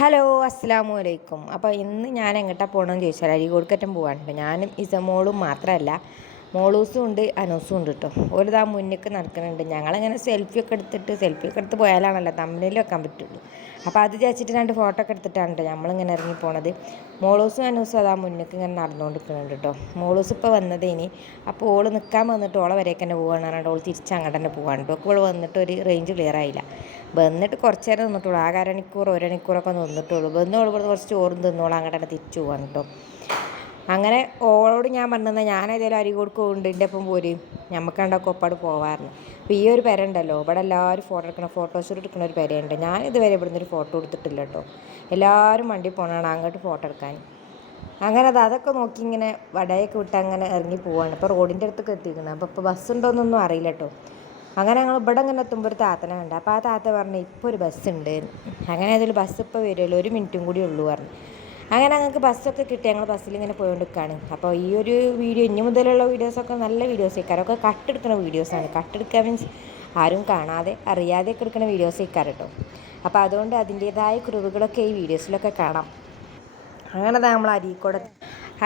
Hello അസ്സലാമു അലൈക്കും. അപ്പോൾ ഇന്ന് ഞാൻ എങ്ങോട്ടാണ് പോകണമെന്ന് ചോദിച്ചാൽ അരീക്കോടിക്കറ്റം പോകാനുണ്ട്. ഞാനും ഇസമോളും മാത്രമല്ല, മോളൂസും ഉണ്ട്, അനൂസും ഉണ്ട് കേട്ടോ. ഓരിതാ മുന്നിലേക്ക് നടക്കുന്നുണ്ട്. ഞങ്ങളിങ്ങനെ സെൽഫിയൊക്കെ എടുത്ത് പോയാലാണല്ലോ തമ്മിൽ വെക്കാൻ പറ്റുള്ളൂ. അപ്പോൾ അത് വിചാരിച്ചിട്ട് 2 ഫോട്ടോ ഒക്കെ എടുത്തിട്ടാണ് കേട്ടോ നമ്മളിങ്ങനെ ഇറങ്ങി പോണത്. മോളൂസും അനൂസും അതാ മുന്നിലേക്ക് ഇങ്ങനെ നടന്നുകൊണ്ടിരിക്കുന്നുണ്ട് കേട്ടോ. മോളൂസ് ഇപ്പോൾ വന്നതേനി. അപ്പോൾ ഓള് നിൽക്കാൻ വന്നിട്ട് ഓളെ വരേക്ക് തന്നെ പോകാൻ പറഞ്ഞിട്ട് ഓൾ തിരിച്ച് അങ്ങോട്ട് തന്നെ പോകാൻ കേട്ടോ. ഇപ്പോൾ വന്നിട്ട് ഒരു റേഞ്ച് ക്ലിയർ ആയില്ല. വന്നിട്ട് കുറച്ച് നേരം നിന്നിട്ടുള്ളൂ. ആകെ ഒരണിക്കൂറൊക്കെ നിന്നിട്ടുള്ളൂ. വന്നോളൂ ഇവിടുന്ന് കുറച്ച് ചോറും തിന്നോളാം, അങ്ങോട്ട് തന്നെ തിരിച്ചു പോകാൻ കേട്ടോ. അങ്ങനെ ഓളോട് ഞാൻ പറഞ്ഞാൽ ഞാനേതായാലും അരീക്കോട് പോകുന്നുണ്ട്, എൻ്റെ ഒപ്പം പോര്, നമുക്ക് രണ്ടാൾക്ക് ഒപ്പാട് പോകാമായിരുന്നു. അപ്പോൾ ഈ ഒരു പെര ഉണ്ടല്ലോ, ഇവിടെ എല്ലാവരും ഫോട്ടോഷൂട്ട് എടുക്കുന്ന ഒരു പെരയുണ്ട്. ഞാനിതുവരെ ഇവിടുന്ന് ഒരു ഫോട്ടോ എടുത്തിട്ടില്ല കേട്ടോ. എല്ലാവരും വണ്ടി പോകണതാണ് അങ്ങോട്ട് ഫോട്ടോ എടുക്കാൻ. അങ്ങനെ അതൊക്കെ നോക്കി ഇങ്ങനെ വടയൊക്കെ വിട്ട് അങ്ങനെ ഇറങ്ങി പോവാണ്. ഇപ്പോൾ റോഡിൻ്റെ അടുത്തൊക്കെ എത്തിക്കുന്നത്. അപ്പോൾ ബസ് ഉണ്ടോയെന്നൊന്നും അറിയില്ല കേട്ടോ. അങ്ങനെ ഞങ്ങൾ ഇവിടെ ഇങ്ങനെ എത്തുമ്പോൾ ഒരു താത്തനെ കണ്ട്. അപ്പോൾ ആ താത്ത പറഞ്ഞു ഇപ്പോൾ ഒരു ബസ് ഉണ്ട്. അങ്ങനെ അതിൽ ബസ് ഇപ്പോൾ വരുമല്ലോ, 1 മിനിറ്റും കൂടി ഉള്ളൂ പറഞ്ഞു. അങ്ങനെ ഞങ്ങൾക്ക് ബസ്സൊക്കെ കിട്ടി. ഞങ്ങൾ ബസ്സിൽ ഇങ്ങനെ പോയിക്കൊണ്ടിരിക്കുകയാണ്. അപ്പോൾ ഈ ഒരു വീഡിയോ ഇനി മുതലുള്ള വീഡിയോസൊക്കെ നല്ല വീഡിയോസ് ആയിക്കാരം. ഒക്കെ കട്ടെടുക്കുന്ന വീഡിയോസാണ്. കട്ടെടുക്കുക മീൻസ് ആരും കാണാതെ അറിയാതെയൊക്കെ എടുക്കുന്ന വീഡിയോസ് ആയിക്കാരം കേട്ടോ. അപ്പോൾ അതുകൊണ്ട് അതിൻ്റേതായ കുറവുകളൊക്കെ ഈ വീഡിയോസിലൊക്കെ കാണാം. അങ്ങനെ നമ്മൾ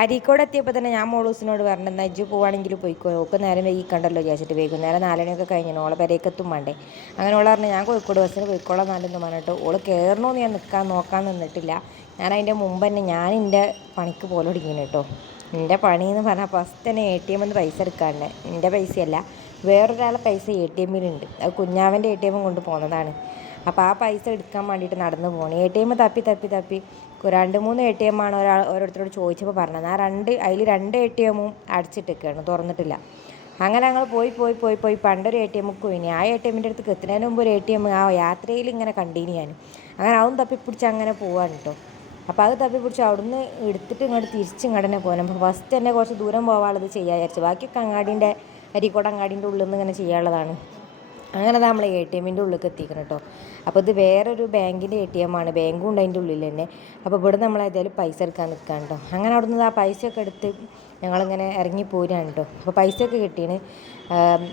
അരീക്കോട് എത്തിയപ്പോൾ തന്നെ ഞാൻ മോളൂസിനോട് പറഞ്ഞു, എന്നാൽ ഇജ്ജ് പോവുകയാണെങ്കിൽ പോയിക്കോ, ഓൾക്ക് നേരം വൈകിക്കണ്ടല്ലോ വിചാരിച്ചിട്ട് വൈകുന്നേരം 4 മണിയൊക്കെ കഴിഞ്ഞു ഓളെ പെരേക്കെത്തും വേണ്ടേ. അങ്ങനെ ഓളെ പറഞ്ഞു ഞാൻ കോഴിക്കോട് ബസ്സിന് പോയിക്കോളാം എന്നാലെന്ന് പറഞ്ഞിട്ട് ഓൾ കയറണമെന്ന് ഞാൻ നോക്കാൻ നിന്നിട്ടില്ല. ഞാൻ അതിൻ്റെ മുമ്പ് തന്നെ ഞാൻ എൻ്റെ പണിക്ക് പോലെ തുടങ്ങിയിരുന്നു കേട്ടോ. എൻ്റെ പണിയെന്ന് പറഞ്ഞാൽ ഫസ്റ്റ് തന്നെ ATM പൈസ എടുക്കാണ്ട്, എൻ്റെ പൈസയല്ല വേറൊരാളെ പൈസ ATM-ലുണ്ട്. അത് കുഞ്ഞാവൻ്റെ ATM കൊണ്ട് പോകുന്നതാണ്. അപ്പോൾ ആ പൈസ എടുക്കാൻ വേണ്ടിയിട്ട് നടന്നു പോകണം. ATM തപ്പി 2-3 ATM ആണ് ഓരോരുത്തരോട് ചോദിച്ചപ്പോൾ പറഞ്ഞത്. അതിൽ 2 ATM-ഉം അടച്ചിട്ടൊക്കെയാണ്, തുറന്നിട്ടില്ല. അങ്ങനെ ഞങ്ങൾ പോയി പണ്ടൊരു ATM-ക്ക് പോയിനി. ആ ATM-ൻ്റെ അടുത്ത് എത്തുന്നതിന് മുമ്പ് ഒരു ATM ആ യാത്രയിൽ ഇങ്ങനെ കണ്ടീനി ഞാൻ. അങ്ങനെ അതും തപ്പിപ്പിടിച്ച് അങ്ങനെ പോവാണ് കേട്ടോ. അപ്പോൾ അത് തപ്പിപ്പിടിച്ച് അവിടുന്ന് എടുത്തിട്ട് ഇങ്ങോട്ട് ഇങ്ങോട്ട് തന്നെ പോകണം. അപ്പോൾ ഫസ്റ്റ് തന്നെ കുറച്ച് ദൂരം പോകാനുള്ളത് ചെയ്യാൻ വിചാരിച്ചു. ബാക്കിയൊക്കെ അരീക്കോട് അങ്ങാടിൻ്റെ ഉള്ളിൽ നിന്ന് ഇങ്ങനെ ചെയ്യാനുള്ളതാണ്. അങ്ങനെ നമ്മൾ ATM-ൻ്റെ ഉള്ളിലേക്ക് എത്തിക്കണം കേട്ടോ. അപ്പോൾ ഇത് വേറൊരു ബാങ്കിൻ്റെ ATM ആണ്, ബാങ്കും ഉണ്ട് അതിൻ്റെ ഉള്ളിൽ തന്നെ. അപ്പോൾ ഇവിടെ നമ്മൾ ഏതായാലും പൈസ എടുക്കാൻ നിൽക്കാൻ കേട്ടോ. അങ്ങനെ അവിടെ നിന്ന് ആ പൈസയൊക്കെ എടുത്ത് ഞങ്ങളിങ്ങനെ ഇറങ്ങിപ്പോരാണ് കേട്ടോ. അപ്പോൾ പൈസയൊക്കെ കിട്ടിയാണ്.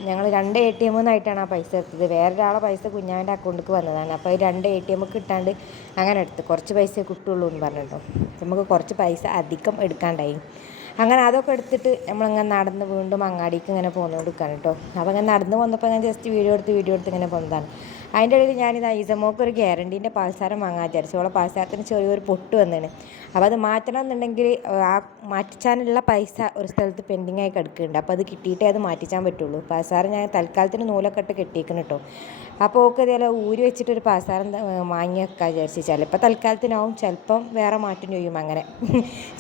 ഞങ്ങൾ 2 ATM-ന്നായിട്ടാണ് ആ പൈസ എടുത്തത്. വേറൊരാളെ പൈസ കുഞ്ഞാൻ്റെ അക്കൗണ്ടിലേക്ക് വന്നതാണ്. അപ്പോൾ 2 ATM-ക്ക് ഇട്ടാണ്ട് അങ്ങനെ എടുത്ത് കുറച്ച് പൈസ കിട്ടുള്ളൂ എന്ന് പറഞ്ഞിട്ടോ. നമുക്ക് കുറച്ച് പൈസ അധികം എടുക്കാണ്ടായി. അങ്ങനെ അതൊക്കെ എടുത്തിട്ട് നമ്മളിങ്ങനെ നടന്ന് വീണ്ടും അങ്ങാടിക്ക് ഇങ്ങനെ പോന്നുകൊടുക്കുകയാണ് കേട്ടോ. അപ്പോൾ അങ്ങനെ നടന്ന് വന്നപ്പോൾ ഞാൻ ജസ്റ്റ് വീഡിയോ എടുത്ത് ഇങ്ങനെ പോകുന്നതാണ്. അതിൻ്റെ ഇടയിൽ ഞാനിത് ഐസമോക്ക് ഒരു ഗ്യാരണ്ടീൻ്റെ പാൽസാരം വാങ്ങാൻ വിചാരിച്ചു. അവളെ പാൽസാരത്തിന് ചെറിയൊരു പൊട്ട് വന്നതാണ്. അപ്പോൾ അത് മാറ്റണം എന്നുണ്ടെങ്കിൽ ആ മാറ്റിച്ചാനുള്ള പൈസ ഒരു സ്ഥലത്ത് പെൻഡിങ് ആയി കിടക്കുന്നുണ്ട്. അപ്പോൾ അത് കിട്ടിയിട്ടേ അത് മാറ്റിച്ചാൻ പറ്റുള്ളൂ. പാൽസാരം ഞാൻ തൽക്കാലത്തിന് നൂലൊക്കെ ഇട്ട് കെട്ടിയിരിക്കണം കേട്ടോ. അപ്പോൾ ഓക്കെ ഇതേപോലെ ഊരി വെച്ചിട്ടൊരു പാൽസാരം വാങ്ങി വെക്കാൻ വിചാരിച്ചു. ചിലപ്പോൾ തൽക്കാലത്തിനാവും, ചിലപ്പം വേറെ മാറ്റം ചെയ്യും. അങ്ങനെ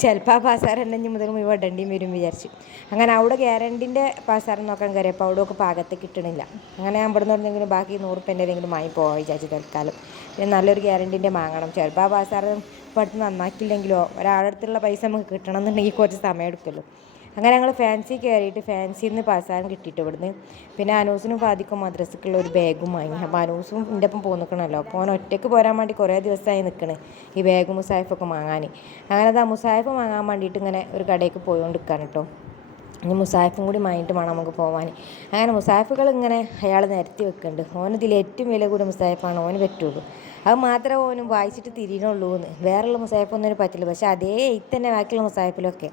ചിലപ്പോൾ ആ പാൽസാരം ഉണ്ടെങ്കിൽ മുതൽ മുഴുവൻ ഇടേണ്ടിയും വരും വിചാരിച്ചു. അങ്ങനെ അവിടെ ഗ്യാരണ്ടീൻ്റെ പാൽസാരം നോക്കാൻ കയറിയപ്പോൾ അവിടെ ഒക്കെ പാകത്ത് കിട്ടണില്ല. അങ്ങനെ ഞാൻ ഇവിടെ നിന്ന് ബാക്കി 100 രൂപേൻ്റെ എന്തെങ്കിലും വാങ്ങി പോകാൻ വിചാരിച്ചു തൽക്കാലം. പിന്നെ നല്ലൊരു ഗ്യാരണ്ടീൻ്റെ വാങ്ങണം. ചിലപ്പോൾ ആ പാൽസാരം പെട്ടെന്ന് നന്നാക്കിയില്ലെങ്കിലോ ഒരാളടുത്തുള്ള പൈസ നമുക്ക് കിട്ടണം എന്നുണ്ടെങ്കിൽ കുറച്ച് സമയം എടുക്കുമല്ലോ. അങ്ങനെ ഞങ്ങൾ ഫാൻസി കയറിയിട്ട് ഫാൻസിയിൽ നിന്ന് പാൽസാരം കിട്ടിയിട്ട് ഇവിടുന്ന് പിന്നെ അനൂസിനും ഫാദിക്കും മദ്രസക്കുള്ള ഒരു ബാഗും വാങ്ങി. അപ്പോൾ അനൂസും എൻ്റെ ഒപ്പം പോന്നിക്കണമല്ലോ. അപ്പോൾ അവൻ ഒറ്റയ്ക്ക് പോരാൻ വേണ്ടി കുറേ ദിവസമായി നിൽക്കണേ ഈ ബാഗും മുസാഫൊക്കെ വാങ്ങാൻ. അങ്ങനെ അത് മുസാഫ് വാങ്ങാൻ വേണ്ടിയിട്ട് ഇങ്ങനെ ഒരു കടയ്ക്ക് പോയിക്കൊണ്ടിരിക്കുകയാണ് കേട്ടോ. ഇനി മുസാഫും കൂടി വാങ്ങിയിട്ട് വേണം നമുക്ക് പോകാൻ. അങ്ങനെ മുസാഫുകൾ ഇങ്ങനെ അയാൾ നിരത്തി വെക്കുന്നുണ്ട്. ഓനിതിൽ ഏറ്റവും വില കൂടിയ മുസാഫാണ് ഓന് പറ്റുള്ളൂ. അത് മാത്രമേ ഓനും വായിച്ചിട്ട് തിരിയണുള്ളൂ എന്ന്. വേറെയുള്ള മുസാഫൊന്നും പറ്റില്ല. പക്ഷേ അതേ തന്നെ ബാക്കിയുള്ള മുസാഫിലൊക്കെ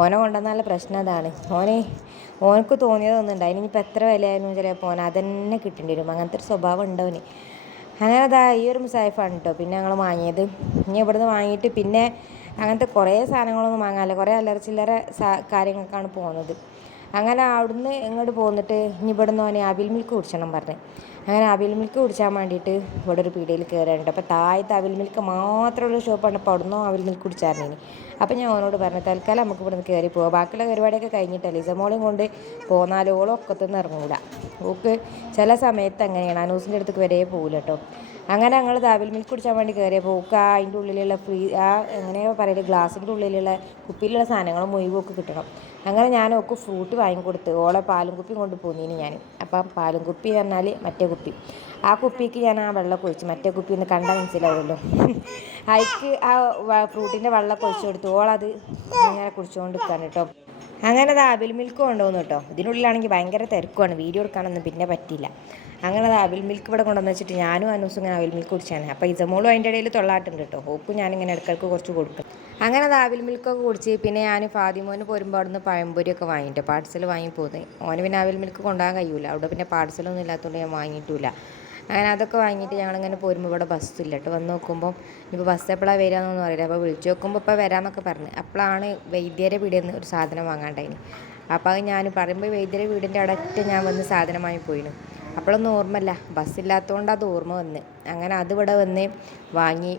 ഓനെ കൊണ്ടുവന്നാൽ പ്രശ്നം അതാണ്. ഓനക്ക് തോന്നിയതൊന്നുണ്ട്. അതിനിപ്പോൾ എത്ര വിലയായിരുന്നു ചിലപ്പോൾ ഓൻ അതന്നെ കിട്ടേണ്ടി വരും. അങ്ങനത്തെ ഒരു സ്വഭാവം ഉണ്ടവന്. അങ്ങനെ അതാ ഈ ഒരു മുസാഫാണ് കേട്ടോ പിന്നെ ഞങ്ങൾ വാങ്ങിയത്. ഇനി ഇവിടുന്ന് വാങ്ങിയിട്ട് പിന്നെ അങ്ങനത്തെ കുറേ സാധനങ്ങളൊന്നും വാങ്ങാനില്ല, കുറേ അല്ലറ ചില്ലറ കാര്യങ്ങൾക്കാണ് പോകുന്നത്. അങ്ങനെ അവിടുന്ന് ഇങ്ങോട്ട് പോന്നിട്ട് ഇനി ഇവിടുന്ന് ഓനെ അവിൽ മിൽക്ക് കുടിച്ചണം പറഞ്ഞ്. അങ്ങനെ അവിൽ മിൽക്ക് കുടിച്ചാൻ വേണ്ടിയിട്ട് ഇവിടെ ഒരു പീടികയിൽ കയറിയിട്ടുണ്ട്. അപ്പോൾ താഴത്തെ അവിൽ മിൽക്ക് മാത്രമുള്ള ഷോപ്പാണ്. അപ്പോൾ അവിടുന്ന് അവിൽ മിൽക്ക് കുടിച്ചായിരുന്നു. അപ്പോൾ ഞാൻ ഓനോട് പറഞ്ഞു തൽക്കാലം നമുക്ക് ഇവിടുന്ന് കയറി പോകാം, ബാക്കിയുള്ള പരിപാടിയൊക്കെ കഴിഞ്ഞിട്ടല്ലേ ഇസമോളെയും കൊണ്ട് പോന്നാലോളം ഒക്കത്തൊന്നും ഇറങ്ങൂല. ഓക്ക് ചില സമയത്ത് അങ്ങനെയാണ്, അനൂസിൻ്റെ അടുത്തേക്ക് വരെ പോകില്ല കേട്ടോ. അങ്ങനെ ഞങ്ങൾ അവിൽ മിൽക്ക് കുടിച്ചാൻ വേണ്ടി കയറിയപ്പോൾ ഓക്ക് അതിൻ്റെ ഉള്ളിലുള്ള എങ്ങനെയോ പറയല് ഗ്ലാസിൻ്റെ ഉള്ളിലുള്ള കുപ്പിയിലുള്ള സാധനങ്ങൾ മുഴുവൊക്കെ കിട്ടണം. അങ്ങനെ ഞാൻ ഓക്ക് ഫ്രൂട്ട് വാങ്ങിക്കൊടുത്ത് ഓളെ പാലും കുപ്പി കൊണ്ട് പോന്നീന് ഞാൻ. അപ്പം പാലും കുപ്പി പറഞ്ഞാൽ മറ്റേ കുപ്പി, ആ കുപ്പിക്ക് ഞാൻ ആ വെള്ളമൊക്കെ ഒഴിച്ച്, മറ്റേ കുപ്പി ഒന്ന് കണ്ടാൽ മനസ്സിലാവുമല്ലോ. അതിക്ക് ആ ഫ്രൂട്ടിൻ്റെ വെള്ളമൊക്കെ ഒഴിച്ച് കൊടുത്തു. ഓളത് ഇങ്ങനെ കുടിച്ചുകൊണ്ട് നിൽക്കാൻ കേട്ടോ. അങ്ങനെ അത് അവിൽ മിൽക്ക് കൊണ്ടുവന്നു കേട്ടോ. ഇതിനുള്ളിലാണെങ്കിൽ ഭയങ്കര തിരക്കുമാണ്, വീഡിയോ എടുക്കാനൊന്നും പിന്നെ പറ്റില്ല. അങ്ങനെ അത് അവിൽ മിൽക്ക് ഇവിടെ കൊണ്ടുവന്ന് വെച്ചിട്ട് ഞാനും അനൂസും ഇങ്ങനെ അവിൽ മിൽക്ക് കുടിച്ചാണ്. അപ്പോൾ ഇസമോളും അതിൻ്റെ ഇടയിൽ തൊള്ളാട്ടുണ്ട് കേട്ടോ. ഹോപ്പ് ഞാനിങ്ങനെ ഇടയ്ക്കിടയ്ക്ക് കുറച്ച് കൊടുക്കും. അങ്ങനെ അത് അവിൽ മിൽക്കൊക്കെ കുടിച്ച് പിന്നെ ഞാൻ ഫാദിമോന് പോരുമ്പോൾ അവിടുന്ന് പഴംപൊരിയൊക്കെ വാങ്ങിയിട്ട് പാഴ്സൽ വാങ്ങി പോകുന്നത്. ഓന് പിന്നെ അവിൽ മിൽക്ക് കൊണ്ടുപോകാൻ കഴിയൂല, അവിടെ പിന്നെ പാഴ്സലൊന്നും ഇല്ലാത്തതുകൊണ്ട് ഞാൻ വാങ്ങിയിട്ടില്ല. അങ്ങനെ അതൊക്കെ വാങ്ങിയിട്ട് ഞങ്ങളിങ്ങനെ പോരുമ്പോൾ ഇവിടെ ബസ്സില്ല കേട്ടോ. വന്ന് നോക്കുമ്പോൾ ഇപ്പോൾ ബസ് എപ്പോഴാണ് വരികയെന്നൊന്നും അറിയില്ല. അപ്പോൾ വിളിച്ച് നോക്കുമ്പോൾ ഇപ്പോൾ വരാമെന്നൊക്കെ പറഞ്ഞു. അപ്പോഴാണ് വൈദ്യരെ വീടിൽ ഒരു സാധനം വാങ്ങാണ്ടായിന്. അപ്പോൾ അത് ഞാൻ പറയുമ്പോൾ വൈദ്യരെ വീടിൻ്റെ അടുത്ത് ഞാൻ വന്ന് സാധനം വാങ്ങി പോയിന്. അപ്പോഴൊന്നും ഓർമ്മയില്ല, ബസ്സില്ലാത്തതുകൊണ്ട് അത് ഓർമ്മ വന്ന്. അങ്ങനെ അതിവിടെ വന്ന് വാങ്ങി.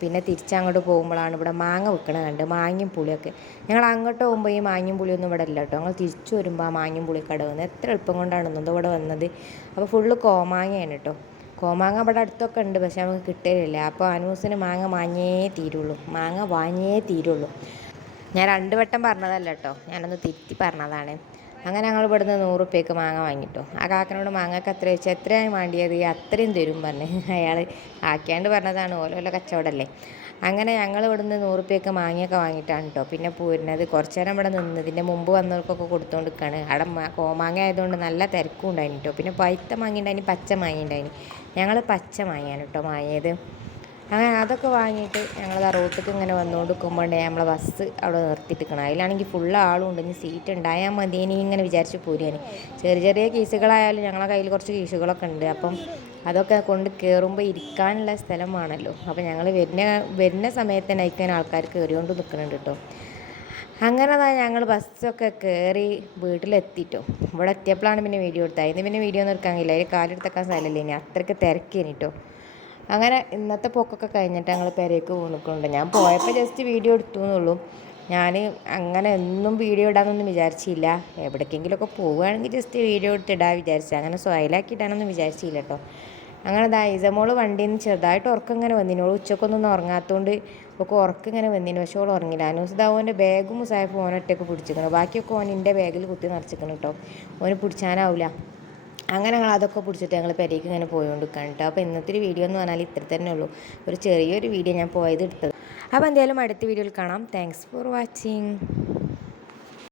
പിന്നെ തിരിച്ചങ്ങോട്ട് പോകുമ്പോഴാണ് ഇവിടെ മാങ്ങ വിൽക്കണ കണ്ട്, മാങ്ങയും പുളിയൊക്കെ. ഞങ്ങൾ അങ്ങോട്ട് പോകുമ്പോൾ ഈ മാങ്ങയും പുളിയൊന്നും ഇവിടെ ഇല്ല കേട്ടോ. ഞങ്ങൾ തിരിച്ചു വരുമ്പോൾ ആ മാങ്ങയും പുളിക്കട വന്ന് എത്ര എളുപ്പം കൊണ്ടാണെന്നോ ഇവിടെ വന്നത്. അപ്പോൾ ഫുള്ള് കോമാങ്ങയാണ് കേട്ടോ. കോമാങ്ങ ഇവിടെ അടുത്തൊക്കെ ഉണ്ട്, പക്ഷെ നമുക്ക് കിട്ടലില്ല. അപ്പോൾ അനൂസിന് മാങ്ങ വാങ്ങിയേ തീരുള്ളൂ. ഞാൻ 2 വട്ടം പറഞ്ഞതല്ല കേട്ടോ, ഞാനൊന്ന് തിരുത്തി പറഞ്ഞതാണ്. അങ്ങനെ ഞങ്ങൾ ഇവിടുന്ന് 100 റുപ്യക്ക് മാങ്ങ വാങ്ങിട്ടോ. ആ കാക്കനോട് മാങ്ങക്ക് എത്ര വെച്ചാൽ എത്രയാണ് വേണ്ടിയത്, അത്രയും തരും പറഞ്ഞ്. അയാൾ ആക്കിയാണ്ട് പറഞ്ഞതാണ്, ഓലോല കച്ചവടമല്ലേ. അങ്ങനെ ഞങ്ങൾ ഇവിടുന്ന് 100 റുപ്യക്ക് മാങ്ങയൊക്കെ വാങ്ങിയിട്ടാണ് കേട്ടോ പിന്നെ പോരുന്നത്. കുറച്ച് നേരം ഇവിടെ നിന്നതിൻ്റെ മുമ്പ് വന്നവർക്കൊക്കെ കൊടുത്തുകൊണ്ട് നിൽക്കുകയാണ്. അവിടെ കോമാങ്ങ ആയതുകൊണ്ട് നല്ല തിരക്കും ഉണ്ടായിന് കേട്ടോ. പിന്നെ പഴുത്ത മാങ്ങ ഉണ്ടായിന്, പച്ച മാങ്ങ ഉണ്ടായിന്. ഞങ്ങൾ പച്ച മാങ്ങയാണ് കേട്ടോ വാങ്ങിയത്. അങ്ങനെ അതൊക്കെ വാങ്ങിയിട്ട് ഞങ്ങൾ ആ റോട്ടിലേക്ക് ഇങ്ങനെ വന്നുകൊണ്ട് നിൽക്കുമ്പോണ്ടേ നമ്മളെ ബസ് അവിടെ നിർത്തിയിട്ടിരിക്കണം. അതിലാണെങ്കിൽ ഫുള്ള് ആളും ഉണ്ട്. ഇനി സീറ്റ് ഉണ്ടായാൽ മതിയെന്ന് ഇങ്ങനെ വിചാരിച്ച് പോരുകയാണ്. ചെറിയ ചെറിയ കേസുകളായാലും ഞങ്ങളെ കയ്യിൽ കുറച്ച് കേസുകളൊക്കെ ഉണ്ട്. അപ്പം അതൊക്കെ കൊണ്ട് കയറുമ്പോൾ ഇരിക്കാനുള്ള സ്ഥലമാണല്ലോ. അപ്പോൾ ഞങ്ങൾ വരുന്ന സമയത്ത് തന്നെ അയക്കാൻ ആൾക്കാർ കയറിക്കൊണ്ട് നിൽക്കുന്നുണ്ട് കേട്ടോ. അങ്ങനെ ഞങ്ങൾ ബസ്സൊക്കെ കയറി വീട്ടിലെത്തിയിട്ടോ. ഇവിടെ എത്തിയപ്പോഴാണ് പിന്നെ വീഡിയോ എടുത്തത്. അതിന് പിന്നെ വീഡിയോ ഒന്നും എടുക്കാൻ കഴിയില്ല, അതിൽ കാലെടുത്തേക്കാൻ സ്ഥലമില്ല. ഇനി അത്രയ്ക്ക് തിരക്കേനി കേട്ടോ. അങ്ങനെ ഇന്നത്തെ പോക്കൊക്കെ കഴിഞ്ഞിട്ട് ഞങ്ങൾ പെരേക്ക് പോകുന്നുണ്ട്. ഞാൻ പോയപ്പോൾ ജസ്റ്റ് വീഡിയോ എടുത്തു എന്നുള്ളൂ. ഞാൻ അങ്ങനെ എന്നും വീഡിയോ ഇടാനൊന്നും വിചാരിച്ചില്ല. എവിടേക്കെങ്കിലുമൊക്കെ പോവുകയാണെങ്കിൽ ജസ്റ്റ് വീഡിയോ എടുത്തിടാൻ വിചാരിച്ചു. അങ്ങനെ സ്വയലാക്കി ഇടാനൊന്നും വിചാരിച്ചില്ല കേട്ടോ. അങ്ങനെ ഇസമോള് വണ്ടിയിൽ നിന്ന് ചെറുതായിട്ട് ഉറക്കം ഇങ്ങനെ വന്നിനോളൂ. ഉച്ചക്കൊന്നും ഉറങ്ങാത്തതുകൊണ്ട് ഒക്കെ ഉറക്കം ഇങ്ങനെ വന്നിന്, പക്ഷേ ഓൾ ഉറങ്ങില്ല. അനൂസ്ദാവോൻ്റെ ബാഗും മുസാഫും ഓനൊറ്റയൊക്കെ പിടിച്ചിരിക്കണം. ബാക്കിയൊക്കെ ഓനിൻ്റെ ബാഗിൽ കുത്തി നിറച്ചിരിക്കണം കേട്ടോ. ഓന് പിടിച്ചാനാവില്ല. അങ്ങനെ ഞങ്ങൾ അതൊക്കെ പിടിച്ചിട്ട് ഞങ്ങൾ പെരേക്ക് ഇങ്ങനെ പോയിക്കൊണ്ടിരിക്കുകയാണ് കേട്ടോ. അപ്പോൾ ഇന്നത്തെ വീഡിയോ എന്ന് പറഞ്ഞാൽ ഇത്ര തന്നെ ഉള്ളൂ. ഒരു ചെറിയൊരു വീഡിയോ ഞാൻ പോയത് എടുത്തത്. അപ്പോൾ എന്തായാലും അടുത്ത വീഡിയോയിൽ കാണാം. Thanks for watching.